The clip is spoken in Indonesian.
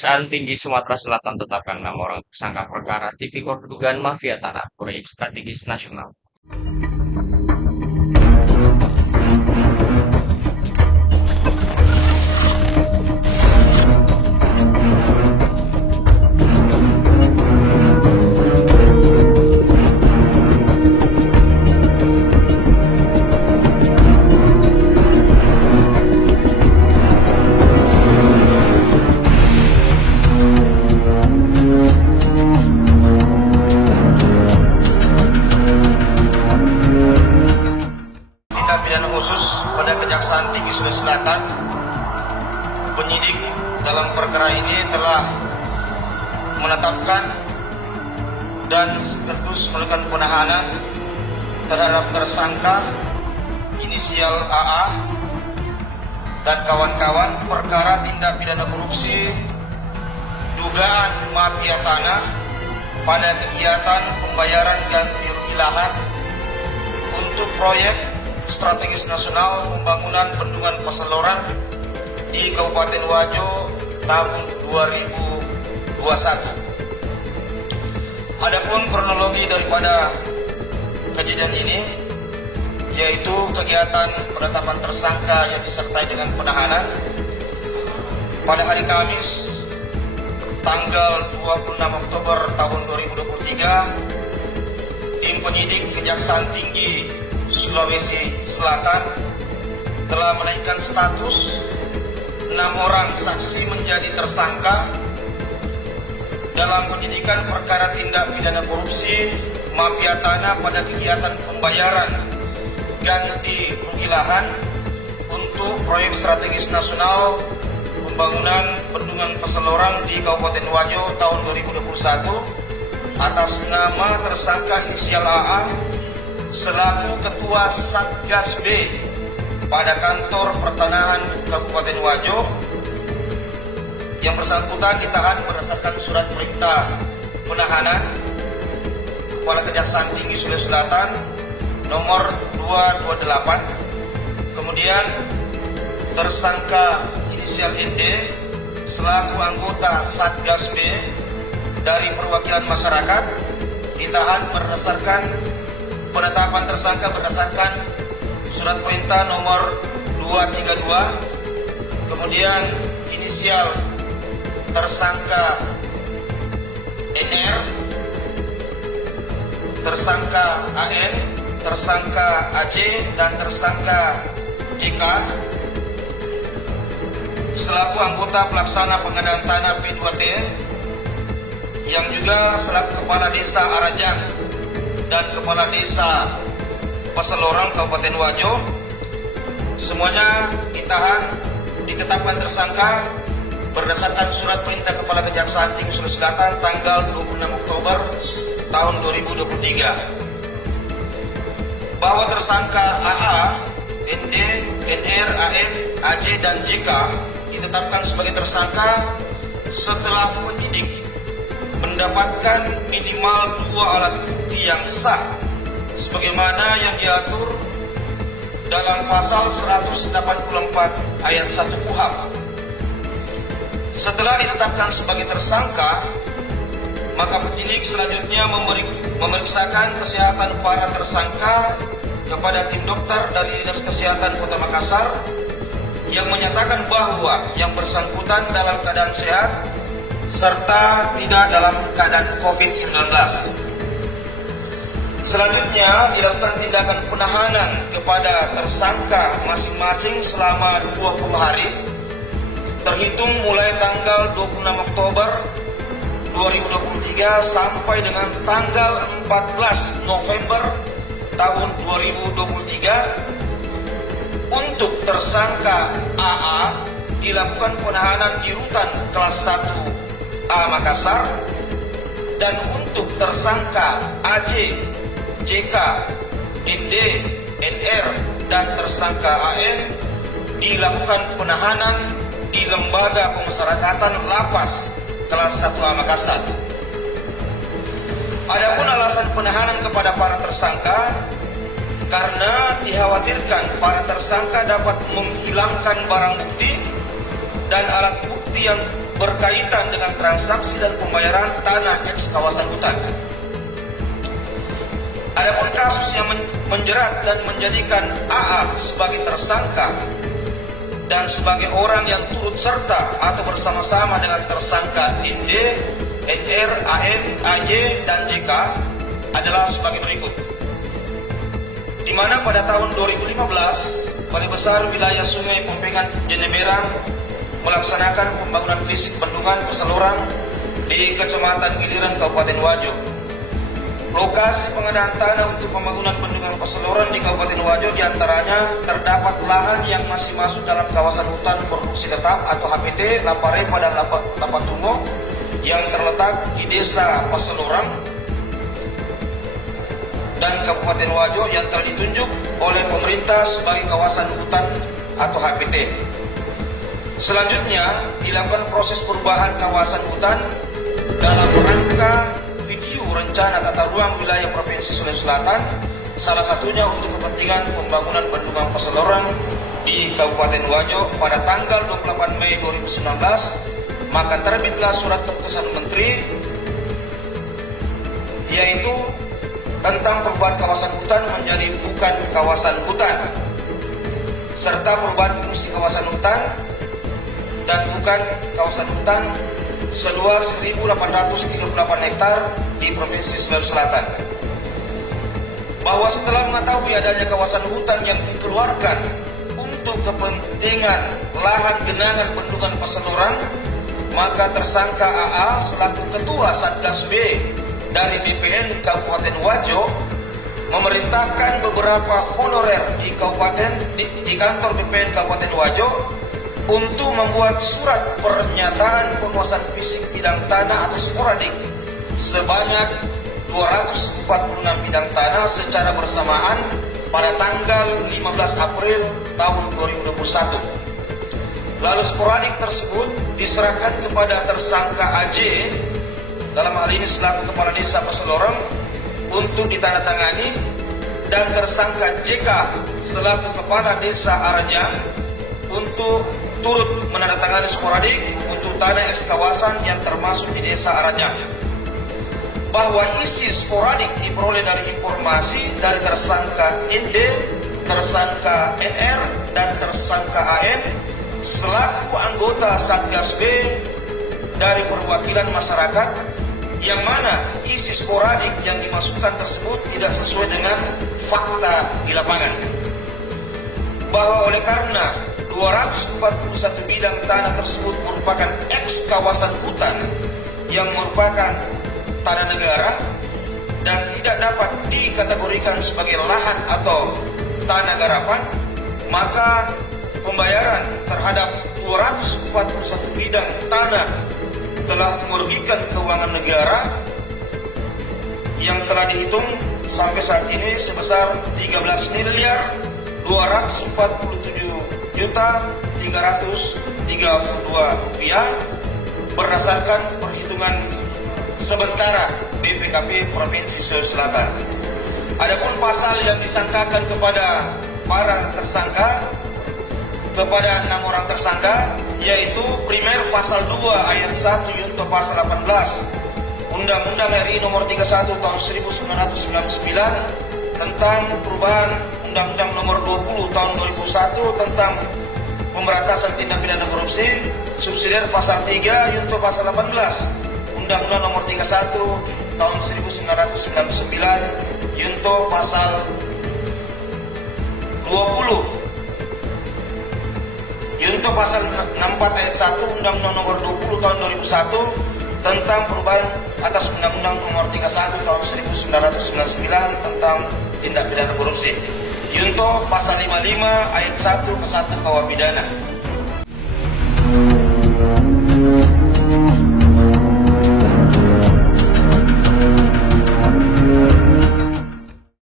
Kejaksaan Tinggi Sumatera Selatan tetapkan 6 orang tersangka perkara tipikor dugaan mafia tanah proyek strategis nasional. Tindak pidana khusus pada Kejaksaan Tinggi Sulawesi Selatan, penyidik dalam perkara ini telah menetapkan dan sekaligus melakukan penahanan terhadap tersangka inisial AA dan kawan-kawan perkara tindak pidana korupsi dugaan mafia tanah pada kegiatan pembayaran ganti rugi lahan untuk proyek strategis nasional pembangunan bendungan Paseloran di Kabupaten Wajo tahun 2021. Adapun kronologi daripada kejadian ini yaitu kegiatan penetapan tersangka yang disertai dengan penahanan pada hari Kamis tanggal 26 Oktober tahun 2023. Tim penyidik Kejaksaan Tinggi Sulawesi Selatan telah menaikkan status 6 orang saksi menjadi tersangka dalam penyidikan perkara tindak pidana korupsi mafia tanah pada kegiatan pembayaran ganti rugi lahan untuk proyek strategis nasional pembangunan bendungan Paseloran di Kabupaten Wajo tahun 2021 atas nama tersangka inisial AA selaku Ketua Satgas B pada kantor pertanahan Kabupaten Wajo. Yang bersangkutan ditahan berdasarkan surat perintah penahanan Kepala Kejaksaan Tinggi Sulawesi Selatan nomor 228. Kemudian tersangka inisial ND selaku anggota Satgas B dari perwakilan masyarakat ditahan berdasarkan penetapan tersangka berdasarkan surat perintah nomor 232. Kemudian inisial tersangka NR, tersangka AN, tersangka AC, dan tersangka JK selaku anggota pelaksana pengadaan tanah P2T yang juga selaku Kepala Desa Arajang dan Kepala Desa Paseloran Kabupaten Wajo. Semuanya ditahan, ditetapkan tersangka berdasarkan surat perintah Kepala Kejaksaan Tinggi Sulawesi Selatan tanggal 26 Oktober tahun 2023. Bahwa tersangka AA, ND, NR, AM, AC, dan JK ditetapkan sebagai tersangka setelah penyidik mendapatkan minimal 2 alat bukti yang sah sebagaimana yang diatur dalam pasal 184 ayat 1 KUHP. Setelah ditetapkan sebagai tersangka, maka penyidik selanjutnya memeriksakan kesehatan para tersangka kepada tim dokter dari Dinas Kesehatan Kota Makassar yang menyatakan bahwa yang bersangkutan dalam keadaan sehat serta tidak dalam keadaan COVID-19. Selanjutnya dilakukan tindakan penahanan kepada tersangka masing-masing selama 20 hari terhitung mulai tanggal 26 Oktober 2023 sampai dengan tanggal 14 November tahun 2023. Untuk tersangka AA dilakukan penahanan di rutan kelas 1A Makassar, dan untuk tersangka AJ, JK, ND, NR, dan tersangka AN dilakukan penahanan di Lembaga Pemasyarakatan Lapas kelas 1A Makassar. Adapun alasan penahanan kepada para tersangka karena dikhawatirkan para tersangka dapat menghilangkan barang bukti dan alat bukti yang berkaitan dengan transaksi dan pembayaran tanah eks kawasan hutan. Adapun kasus yang menjerat dan menjadikan AA sebagai tersangka dan sebagai orang yang turut serta atau bersama-sama dengan tersangka ND, NR, AN, AJ, dan JK adalah sebagai berikut. Di mana pada tahun 2015, Balai Besar Wilayah Sungai Pompengan Jeneberang melaksanakan pembangunan fisik bendungan Pesalorang di Kecamatan Giliran, Kabupaten Wajo. Lokasi pengadaan tanah untuk pembangunan bendungan Pesalorang di Kabupaten Wajo diantaranya terdapat lahan yang masih masuk dalam kawasan hutan produksi tetap atau HPT Laparepa dan Lapatungo yang terletak di Desa Pesalorang dan Kabupaten Wajo yang telah ditunjuk oleh pemerintah sebagai kawasan hutan atau HPT. Selanjutnya dilakukan proses perubahan kawasan hutan dalam rangka review rencana tata ruang wilayah Provinsi Sulawesi Selatan, salah satunya untuk kepentingan pembangunan bendungan Pesalorang di Kabupaten Wajo pada tanggal 28 Mei 2019, maka terbitlah surat keputusan Menteri yaitu tentang perubahan kawasan hutan menjadi bukan kawasan hutan, serta perubahan fungsi kawasan hutan dan bukan kawasan hutan seluas 1.838 hektar di Provinsi Sulawesi Selatan. Bahwa setelah mengetahui adanya kawasan hutan yang dikeluarkan untuk kepentingan lahan genangan bendungan Pesalorang, maka tersangka AA selaku Ketua Satgas B dari BPN Kabupaten Wajo memerintahkan beberapa honorer di kantor BPN Kabupaten Wajo untuk membuat surat pernyataan penguasaan fisik bidang tanah atau sporadik sebanyak 246 bidang tanah secara bersamaan pada tanggal 15 April tahun 2021. Lalu sporadik tersebut diserahkan kepada tersangka AJ, dalam hal ini selaku Kepala Desa Pesalorang, untuk ditandatangani, dan tersangka JK selaku Kepala Desa Arajang untuk turut menandatangani sporadik untuk tanah eks kawasan yang termasuk di Desa Arajang. Bahwa isi sporadik diperoleh dari informasi dari tersangka ND, tersangka NR, dan tersangka AN selaku anggota Satgas B dari perwakilan masyarakat, yang mana isi sporadik yang dimasukkan tersebut tidak sesuai dengan fakta di lapangan. Bahwa oleh karena 241 bidang tanah tersebut merupakan eks kawasan hutan yang merupakan tanah negara dan tidak dapat dikategorikan sebagai lahan atau tanah garapan, maka pembayaran terhadap 241 bidang tanah telah merugikan keuangan negara yang telah dihitung sampai saat ini sebesar 13.247.332 rupiah berdasarkan perhitungan sementara BPKP Provinsi Sulawesi Selatan. Adapun pasal yang disangkakan kepada para tersangka, kepada 6 orang tersangka, yaitu primer pasal 2 ayat 1 junto pasal 18 Undang-Undang RI nomor 31 tahun 1999 tentang perubahan Undang-Undang nomor 20 tahun 2001 tentang pemberantasan tindak pidana korupsi, subsidiar pasal 3 junto pasal 18 Undang-Undang nomor 31 tahun 1999 junto pasal 20 Junto pasal 64 ayat 1 Undang-Undang nomor 20 tahun 2001 tentang perubahan atas Undang-Undang nomor 31 tahun 1999 tentang tindak pidana korupsi. Junto pasal 55 ayat 1 ke 1 KUH pidana.